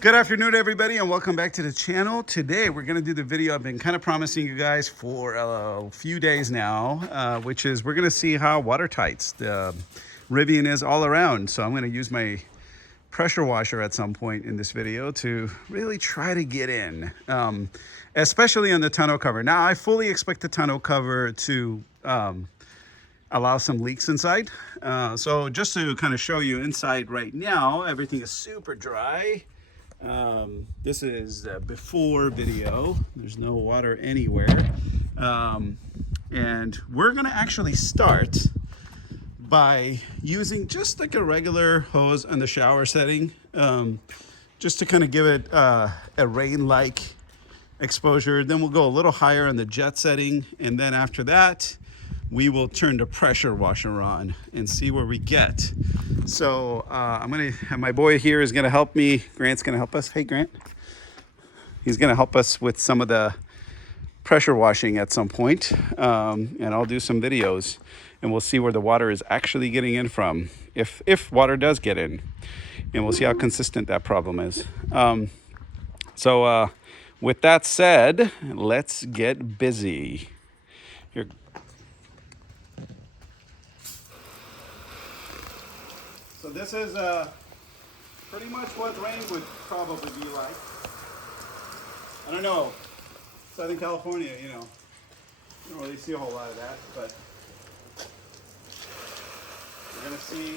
Good afternoon, everybody, and welcome back to the channel. Today, we're going to do the video I've been kind of promising you guys for a few days now, which is we're going to see how watertight the Rivian is all around. So I'm going to use my pressure washer at some point in this video to really try to get in, especially on the tonneau cover. Now, I fully expect the tonneau cover to allow some leaks inside. So just to kind of show you inside right now, everything is super dry. This is the before video. There's no water anywhere. And we're gonna actually start by using just like a regular hose on the shower setting, just to kind of give it a rain-like exposure. Then we'll go a little higher on the jet setting, and then after that we will turn the pressure washer on and see where we get. So I'm gonna have my boy here is gonna help me. Grant's gonna help us. Hey, Grant. He's gonna help us with some of the pressure washing at some point, and I'll do some videos, and we'll see where the water is actually getting in from, if water does get in, and we'll see how consistent that problem is. So with that said, let's get busy. Here. So this is pretty much what rain would probably be like. I don't know, Southern California, you know, you don't really see a whole lot of that, but we're gonna see.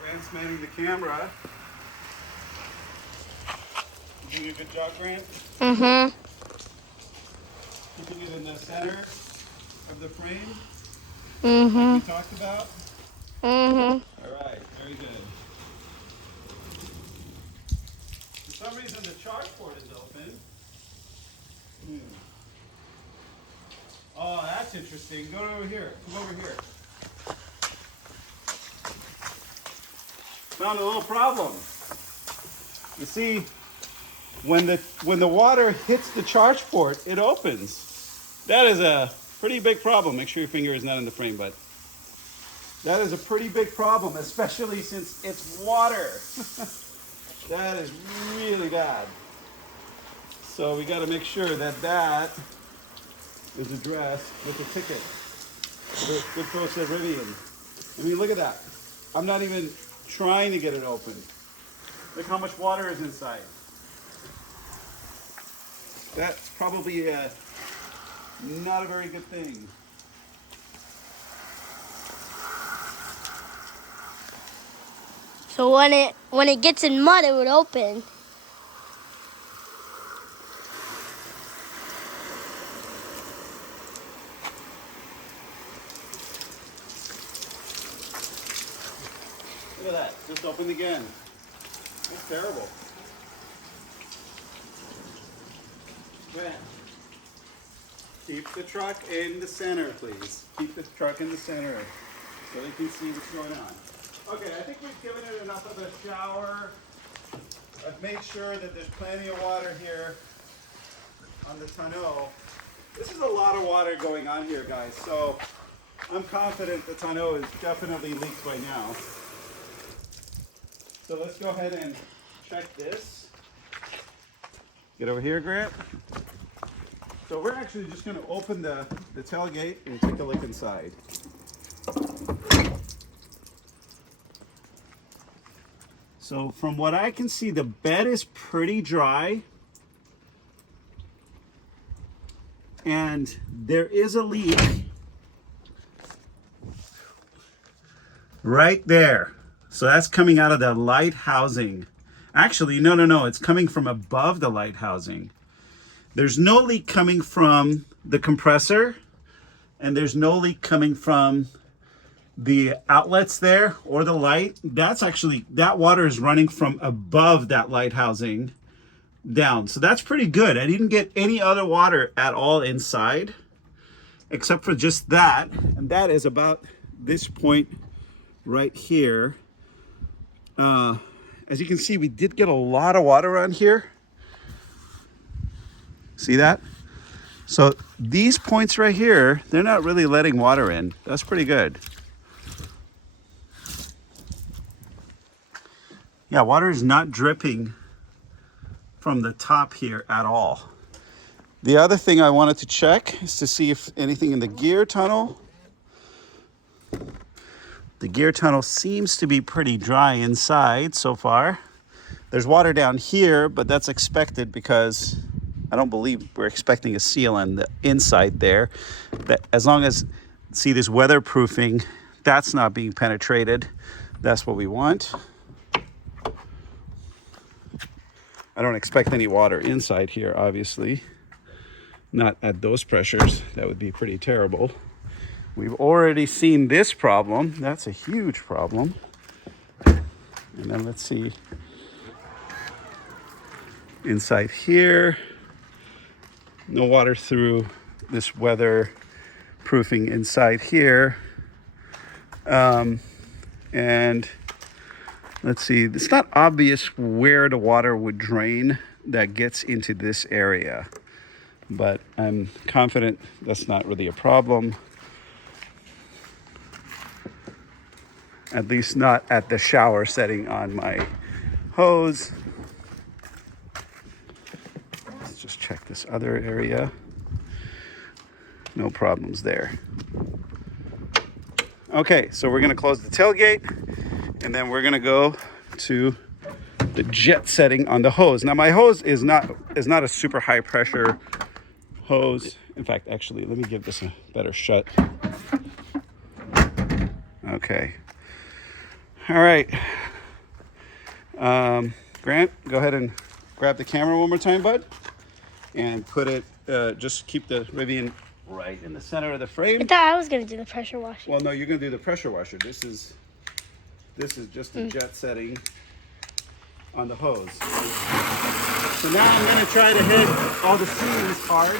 Grant's manning the camera. You doing a good job, Grant? Mm-hmm. Keeping it in the center of the frame, Mm-hmm. like we talked about. Mm-hmm. All right, very good. For some reason, the charge port is open. Oh, that's interesting. Go over here. Come over here. Found a little problem. You see, when the water hits the charge port, it opens. That is a pretty big problem. Make sure your finger is not in the frame, but that is a pretty big problem, especially since it's water. That is really bad. So we got to make sure that that is addressed with a ticket. Good folks at Rivian. I mean, look at that. I'm not even trying to get it open. Look how much water is inside. That's probably not a very good thing. So when it gets in mud, it would open. Look at that. Just opened again. That's terrible. Grant, keep the truck in the center, please. Keep the truck in the center so they can see what's going on. Okay, I think we've given it enough of a shower. I've made sure that there's plenty of water here on the tonneau. This is a lot of water going on here, guys, so I'm confident the tonneau is definitely leaked by now. So let's go ahead and check this. Get over here, Grant. So we're actually just going to open the tailgate and take a look inside. So from what I can see, the bed is pretty dry. And there is a leak right there. So that's coming out of the light housing. Actually, no, it's coming from above the light housing. There's no leak coming from the compressor, and there's no leak coming from the outlets there or the light, that's actually, that water is running from above that light housing down. So that's pretty good. I didn't get any other water at all inside except for just that. And that is about this point right here. As you can see, we did get a lot of water on here. See that? So these points right here, they're not really letting water in. That's pretty good. Yeah, water is not dripping from the top here at all. The other thing I wanted to check is to see if anything in the gear tunnel. The gear tunnel seems to be pretty dry inside so far. There's water down here, but that's expected because I don't believe we're expecting a seal on the inside there. That as long as, see this weatherproofing, that's not being penetrated. That's what we want. I don't expect any water inside here, obviously. Not at those pressures. That would be pretty terrible. We've already seen this problem. That's a huge problem. And then let's see. Inside here, no water through this weatherproofing inside here. And let's see, it's not obvious where the water would drain that gets into this area, but I'm confident that's not really a problem. At least not at the shower setting on my hose. Let's just check this other area. No problems there. Okay, so we're gonna close the tailgate and then we're gonna go to the jet setting on the hose. Now my hose is not a super high pressure hose. In fact, actually, let me give this a better shot. Okay. All right. Grant, go ahead and grab the camera one more time, bud. And put it, just keep the Rivian right in the center of the frame. I thought I was going to do the pressure washer. Well, no, you're going to do the pressure washer. This is just the jet setting on the hose. So now I'm going to try to hit all the seams hard.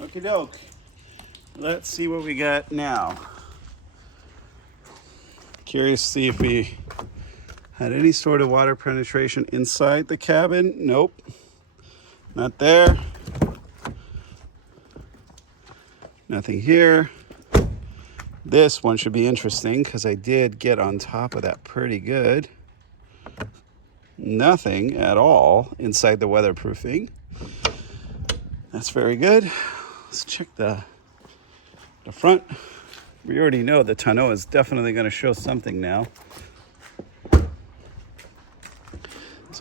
Okie doke. Let's see what we got now. Curious to see if we had any sort of water penetration inside the cabin. Nope. Not there. Nothing here. This one should be interesting because I did get on top of that pretty good. Nothing at all inside the weatherproofing. That's very good. Let's check the front. We already know the tonneau is definitely going to show something now. So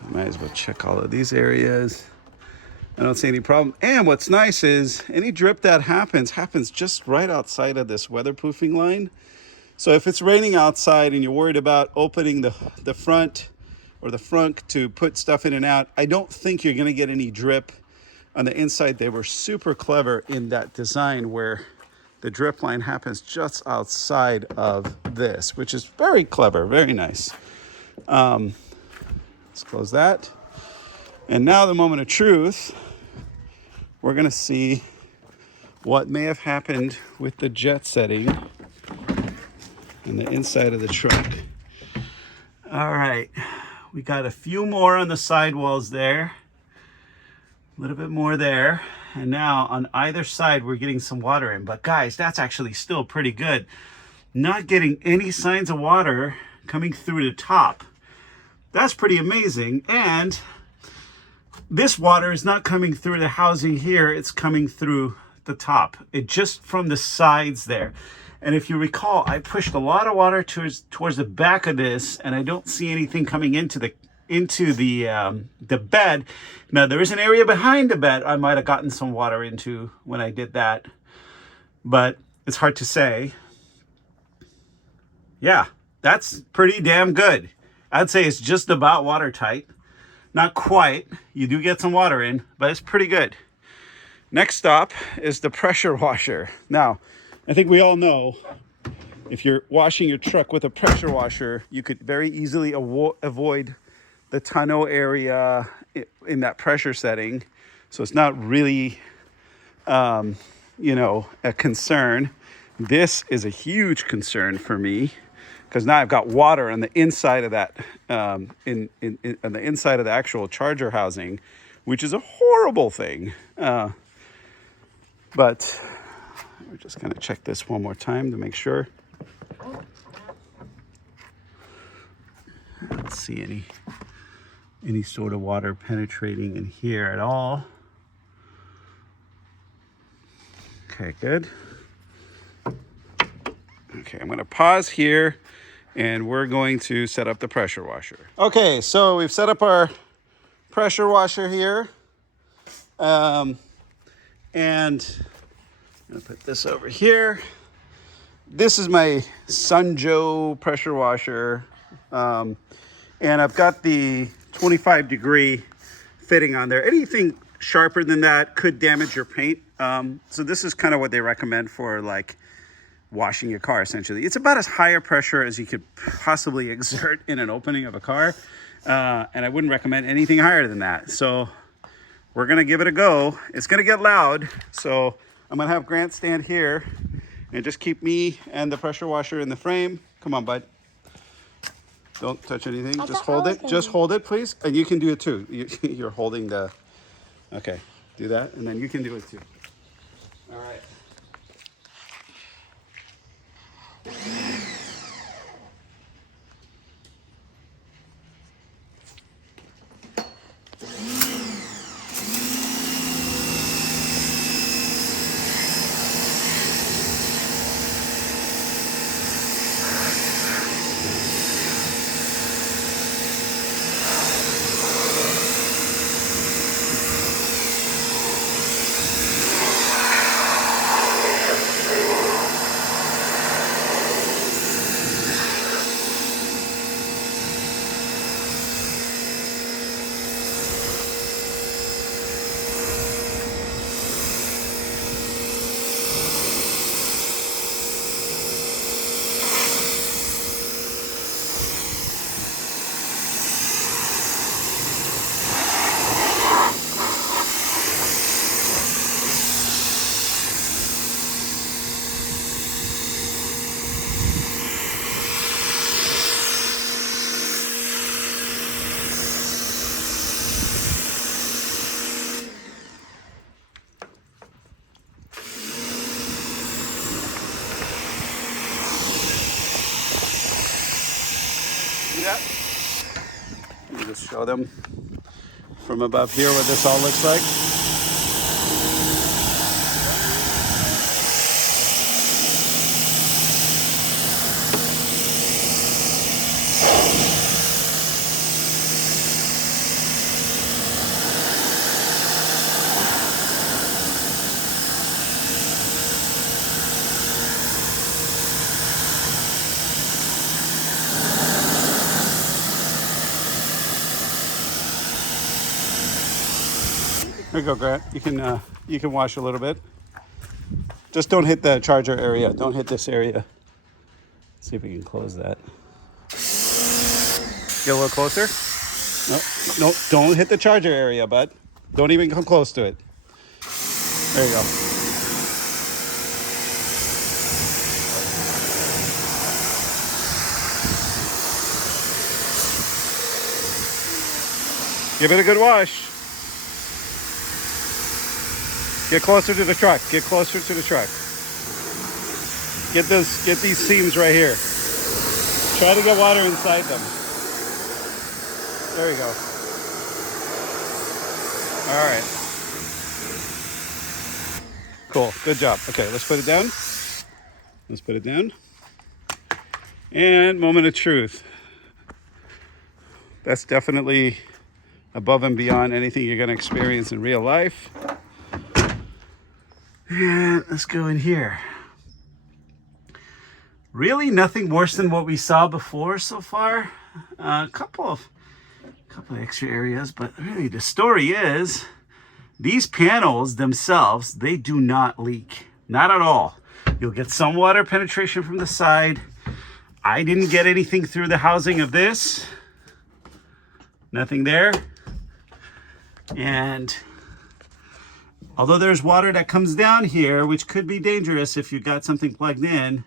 I might as well check all of these areas. I don't see any problem. And what's nice is any drip that happens just right outside of this weatherproofing line. So if it's raining outside and you're worried about opening the front or the front to put stuff in and out. I don't think you're going to get any drip on the inside. They were super clever in that design where the drip line happens just outside of this, which is very clever, very nice. Let's close that. And now the moment of truth, we're going to see what may have happened with the jet setting and the inside of the truck. All right, we got a few more on the sidewalls there, a little bit more there, and now on either side we're getting some water in. But guys, that's actually still pretty good. Not getting any signs of water coming through the top. That's pretty amazing. And this water is not coming through the housing here, it's coming through the top. It just from the sides there. And if you recall, I pushed a lot of water towards the back of this, and I don't see anything coming into the bed. Now there is an area behind the bed I might have gotten some water into when I did that, but it's hard to say. Yeah, that's pretty damn good. I'd say it's just about watertight. Not quite. You do get some water in, but it's pretty good. Next stop is the pressure washer. Now, I think we all know if you're washing your truck with a pressure washer, you could very easily avoid the tonneau area in that pressure setting. So it's not really, a concern. This is a huge concern for me because now I've got water on the inside of that, on the inside of the actual charger housing, which is a horrible thing. But we're just going to check this one more time to make sure. I don't see any sort of water penetrating in here at all. Okay, good. Okay, I'm going to pause here and we're going to set up the pressure washer. Okay, so we've set up our pressure washer here. And I'm going to put this over here. This is my Sunjo pressure washer. And I've got the 25-degree fitting on there. Anything sharper than that could damage your paint. So this is kind of what they recommend for like washing your car, essentially. It's about as high a pressure as you could possibly exert in an opening of a car. And I wouldn't recommend anything higher than that. So we're going to give it a go. It's going to get loud. So I'm going to have Grant stand here and just keep me and the pressure washer in the frame. Come on, bud. Don't touch anything. Just hold it. Just hold it, please. And you can do it too. You're holding the... Okay, do that. And then you can do it too. All right. Yeah. Let me just show them from above here what this all looks like. Here you go, Grant. You can wash a little bit. Just don't hit the charger area. Don't hit this area. Let's see if we can close that. Get a little closer. No, no, don't hit the charger area, bud. Don't even come close to it. There you go. Give it a good wash. Get closer to the truck. Get closer to the truck. Get these seams right here. Try to get water inside them. There you go. All right. Cool. Good job. Okay, let's put it down. Let's put it down. And moment of truth. That's definitely above and beyond anything you're going to experience in real life. And let's go in here. Really nothing worse than what we saw before so far. A couple of extra areas, but really the story is these panels themselves, they do not leak. Not at all. You'll get some water penetration from the side. I didn't get anything through the housing of this. Nothing there. And although there's water that comes down here, which could be dangerous if you got something plugged in,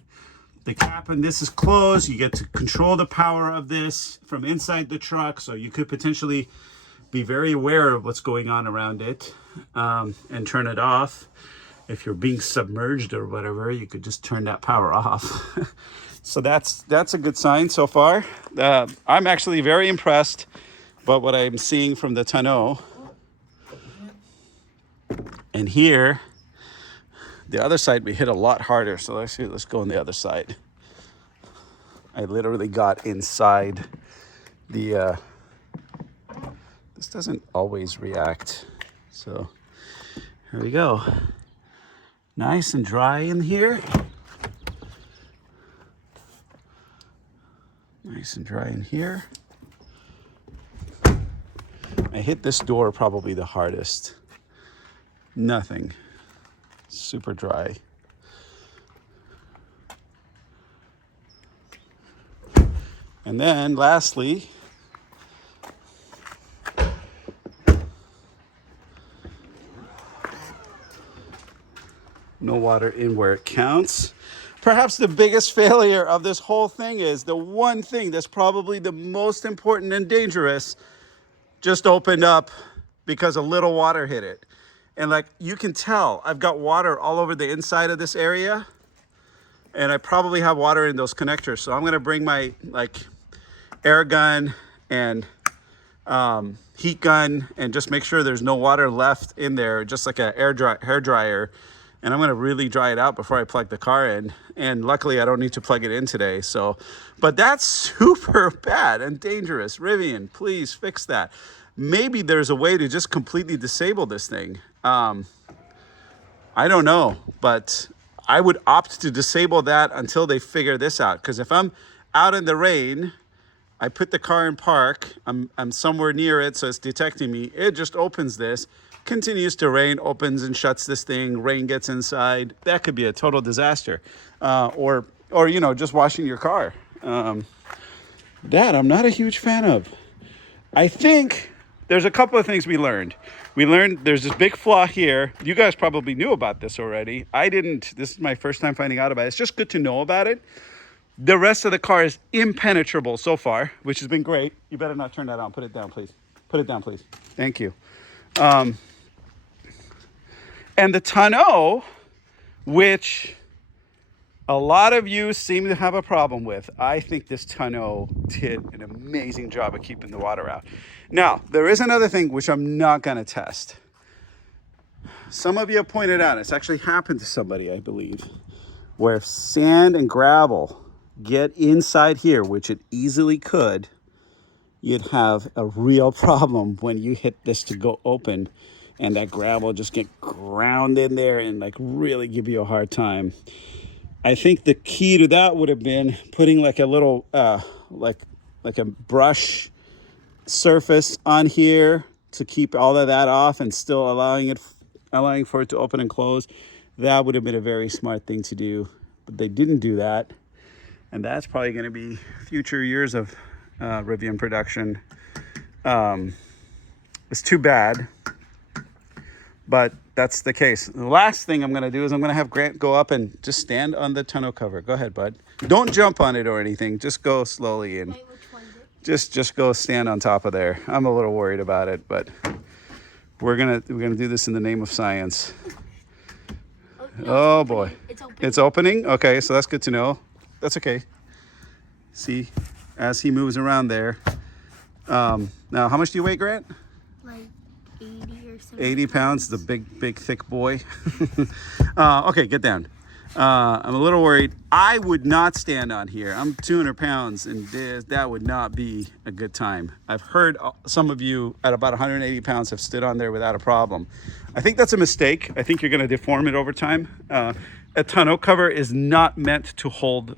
the cap on this is closed. You get to control the power of this from inside the truck, so you could potentially be very aware of what's going on around it and turn it off. If you're being submerged or whatever, you could just turn that power off. So that's a good sign so far. I'm actually very impressed by what I'm seeing from the Tonneau. And here, the other side we hit a lot harder. So let's go on the other side. I literally got inside the, this doesn't always react. So here we go. Nice and dry in here. Nice and dry in here. I hit this door probably the hardest. Nothing. Super dry. And then lastly, no water in where it counts. Perhaps the biggest failure of this whole thing is the one thing that's probably the most important and dangerous just opened up because a little water hit it. And like you can tell, I've got water all over the inside of this area, and I probably have water in those connectors. So I'm gonna bring my air gun and heat gun and just make sure there's no water left in there, just like a hair dryer. And I'm gonna really dry it out before I plug the car in. And luckily I don't need to plug it in today. So, but that's super bad and dangerous. Rivian, please fix that. Maybe there's a way to just completely disable this thing. I don't know, but I would opt to disable that until they figure this out. Because if I'm out in the rain, I put the car in park, I'm somewhere near it, so it's detecting me. It just opens this, continues to rain, opens and shuts this thing, rain gets inside. That could be a total disaster. Or you know, just washing your car. That I'm not a huge fan of. I think there's a couple of things we learned. We learned there's this big flaw here. You guys probably knew about this already. I didn't. This is my first time finding out about it. It's just good to know about it. The rest of the car is impenetrable so far, which has been great. You better not turn that on. Put it down, please. Put it down, please. Thank you. And the tonneau, which a lot of you seem to have a problem with, I think this tonneau did an amazing job of keeping the water out. Now, there is another thing which I'm not going to test. Some of you have pointed out, it's actually happened to somebody, I believe, where if sand and gravel get inside here, which it easily could, you'd have a real problem when you hit this to go open and that gravel just get ground in there and like really give you a hard time. I think the key to that would have been putting like a little like a brush surface on here to keep all of that off and still allowing for it to open and close, that would have been a very smart thing to do. But they didn't do that. And that's probably going to be future years of Rivian production. It's too bad, but that's the case. The last thing I'm going to do is I'm going to have Grant go up and just stand on the tonneau cover. Go ahead, bud. Don't jump on it or anything. Just go slowly and just go stand on top of there. I'm a little worried about it, but we're gonna do this in the name of science. Oh boy, it's opening. Okay, so that's good to know. That's okay. See, as he moves around there. Now, how much do you weigh, Grant? Like 80 or something. 80 pounds, the big, thick boy. Okay, get down. I'm a little worried. I would not stand on here. I'm 200 pounds, and that would not be a good time. I've heard some of you at about 180 pounds have stood on there without a problem. I think that's a mistake. I think you're going to deform it over time. A tonneau cover is not meant to hold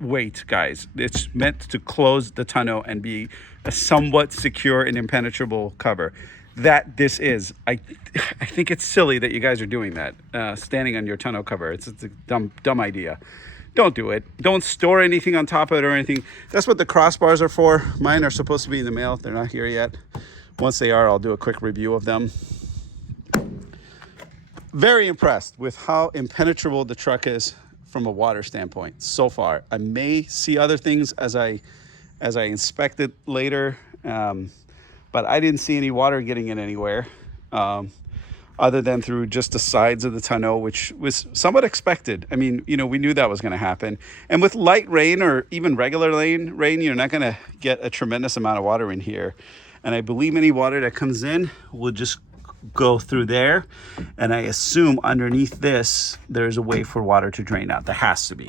weight, guys. It's meant to close the tonneau and be a somewhat secure and impenetrable cover. That this is. I think it's silly that you guys are doing that, standing on your tonneau cover. It's a dumb idea. Don't do it. Don't store anything on top of it or anything. That's what the crossbars are for. Mine are supposed to be in the mail. They're not here yet. Once they are, I'll do a quick review of them. Very impressed with how impenetrable the truck is from a water standpoint so far. I may see other things as I inspect it later, but I didn't see any water getting in anywhere, other than through just the sides of the tonneau, which was somewhat expected. I mean, we knew that was going to happen. And with light rain or even regular rain, you're not going to get a tremendous amount of water in here. And I believe any water that comes in will just go through there. And I assume underneath this, there's a way for water to drain out. There has to be.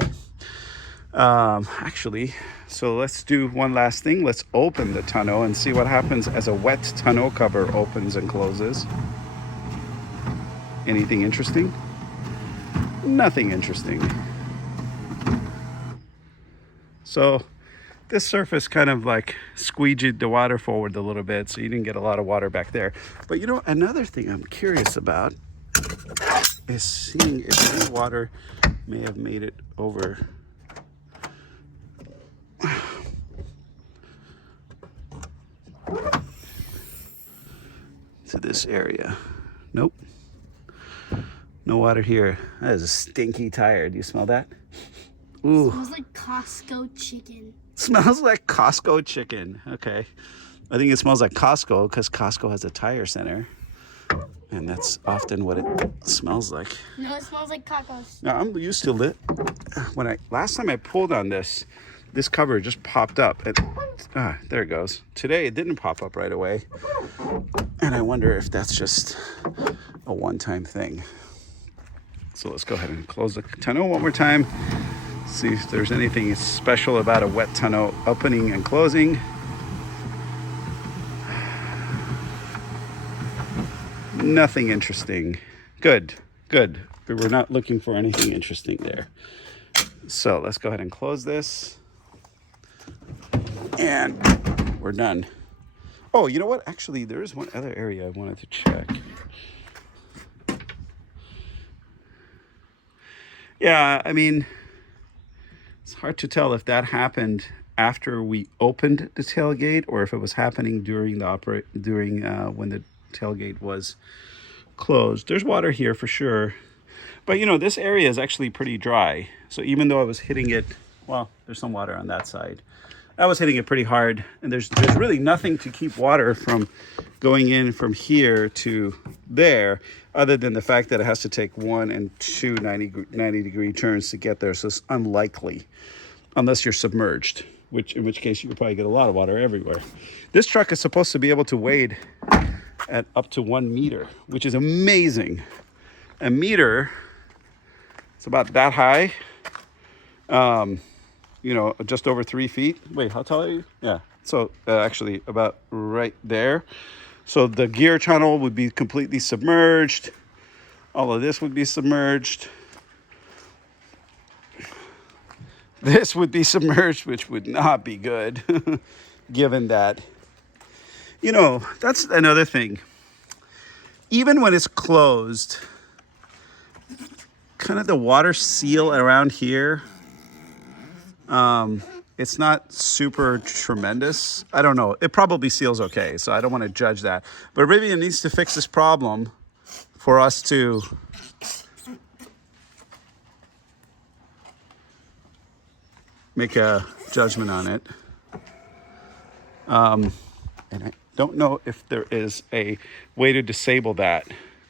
Actually, so let's do one last thing. Let's open the tonneau and see what happens as a wet tonneau cover opens and closes. Anything interesting? Nothing interesting. So this surface kind of like squeegeed the water forward a little bit, so you didn't get a lot of water back there. But another thing I'm curious about is seeing if any water may have made it over to this area. Nope. No water here. That is a stinky tire. Do you smell that? Ooh. Smells like Costco chicken. Smells like Costco chicken. Okay. I think it smells like Costco because Costco has a tire center. And that's often what it smells like. No, it smells like tacos. Now, I'm used to it. Last time I pulled on this cover just popped up. There it goes. Today it didn't pop up right away. And I wonder if that's just a one-time thing. So let's go ahead and close the tonneau one more time. See if there's anything special about a wet tonneau opening and closing. Nothing interesting. Good. We're not looking for anything interesting there. So let's go ahead and close this. And we're done. Oh, you know what? Actually, there is one other area I wanted to check. Yeah, I mean, it's hard to tell if that happened after we opened the tailgate or if it was happening during when the tailgate was closed. There's water here for sure. But this area is actually pretty dry. So even though I was hitting it, well, there's some water on that side. I was hitting it pretty hard, and there's really nothing to keep water from going in from here to there, other than the fact that it has to take 1 and 2 90-degree turns to get there. So it's unlikely, unless you're submerged, in which case you could probably get a lot of water everywhere. This truck is supposed to be able to wade at up to 1 meter, which is amazing. A meter, it's about that high. Just over 3 feet. Wait, how tall are you? Yeah. So actually about right there. So the gear tunnel would be completely submerged. All of this would be submerged. This would be submerged, which would not be good, given that You know, that's another thing. Even when it's closed, kind of the water seal around here, it's not super tremendous. I don't know. It probably seals okay, so I don't want to judge that. But Rivian needs to fix this problem for us to make a judgment on it. And I don't know if there is a way to disable that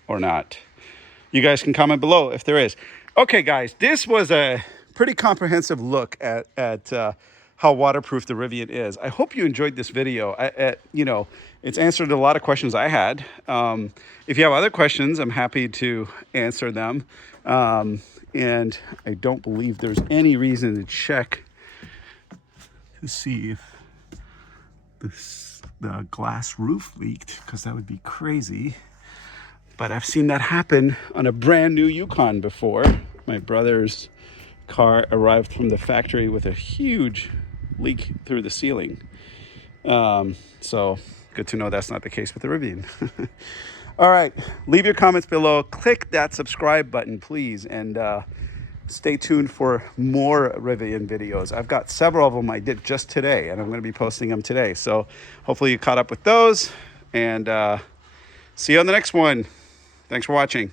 or not. You guys can comment below if there is. Okay, guys, this was a pretty comprehensive look at how waterproof the Rivian is. I hope you enjoyed this video. You know, it's answered a lot of questions I had. If you have other questions, I'm happy to answer them. And I don't believe there's any reason to check to see if the glass roof leaked, because that would be crazy. But I've seen that happen on a brand new Yukon before. My brother's car arrived from the factory with a huge leak through the ceiling. So good to know that's not the case with the Rivian. All right, leave your comments below. Click that subscribe button, please, and stay tuned for more Rivian videos. I've got several of them I did just today, and I'm going to be posting them today. So hopefully you caught up with those, and see you on the next one. Thanks for watching.